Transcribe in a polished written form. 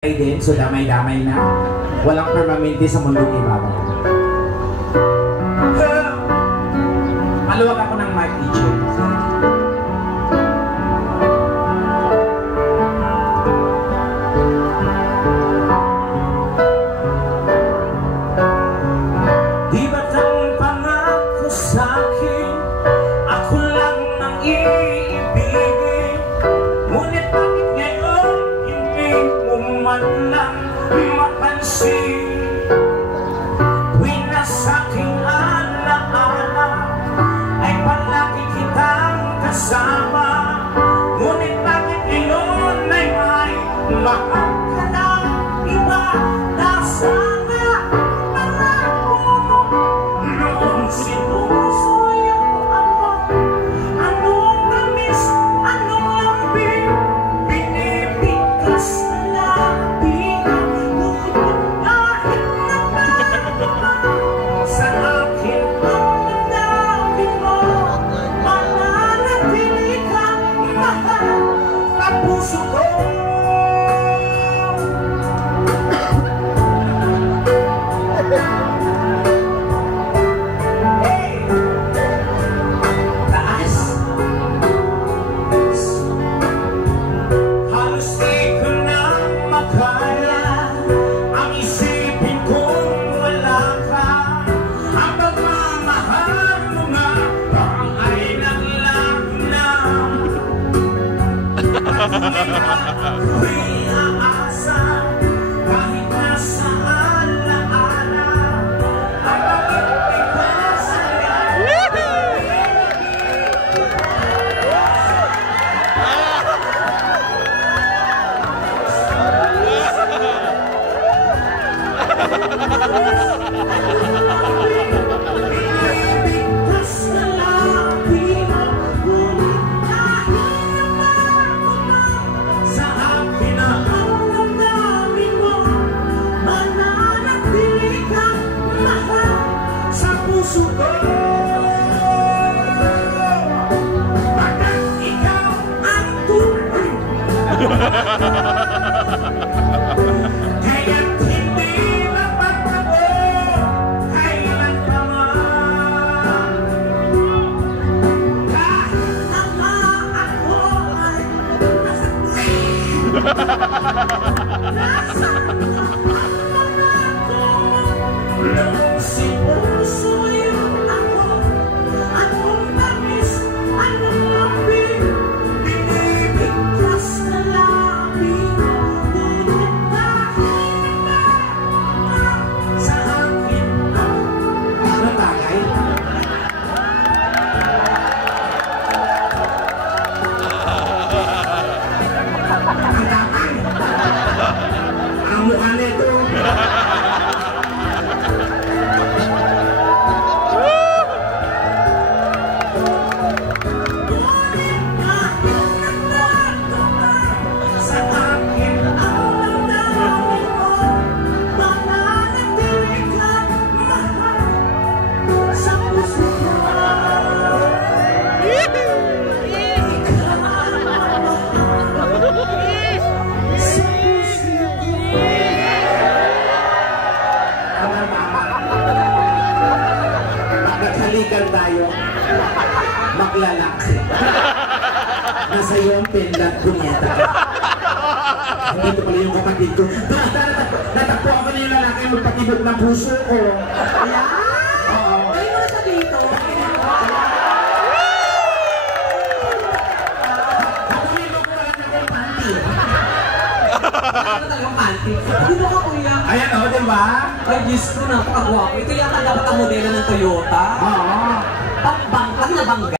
din, so damay-damay na. Walang permanente sa mundo ibabaw. Maluwag ako ng mic teacher. Di ba't ang pangako sa'kin, ako lang ang iibigin? Ngunit bakit ngayon hindi mo man lang mapansin? Tuwing nasa aking alaala ay palagi kitang kasama. Ngunit bakit ngayon ay may mahal ka ng iba? Nasaan ang pangako mo noong sinusuyo ako? Anong tamis, anong lambing, binibigkas na labi? Ngunit kahit naman sa akin ang damdamin mo, mananatili kang mahal sa puso ko. Halos di ko na makaya ang isipin kong wala ka. Ang pagmamahal mo nga parang ay naglago na. Patuloy na ako'y aasa kahit nasa alaala. Ang pag-ibig sa'yo binibigkas na labi mo. Ngunit kahit naman sa akin ang damdamin mo, mananatili kang mahal sa puso ko. Bakit ikaw ang tunay? Kaya't hindi napagbago kailan pa man. Kahit na nga ako ay nasaan ang pangako mo noong sinusuyo ako? Anong tamis, anong lambing, binibigkas na labi mo? Ngunit kahit naman sa akin ang natagay. Ang tapang! Ang mukha nito! Ngunit kahit naman sa akin ang damdamin mo, mananatili kang mahal sa puso ko. Maghalikan tayo, maglalak. Nasa iyo ang penlat, punyeta. Ito pala yung kapatid ko. Natakpo ako na yung lalaki ang magpatibok ng puso ko. Ayan! Oo. Tayo mo na sa dito. Kakunin mo ko lang ng panty. Ano talagang panty? Dito ka, kuya. Ayan o, diba? Ay, Diyos ko, napakagwapo. Ito yata dapat ang modelo ng Toyota. Oo. Pag nabangga.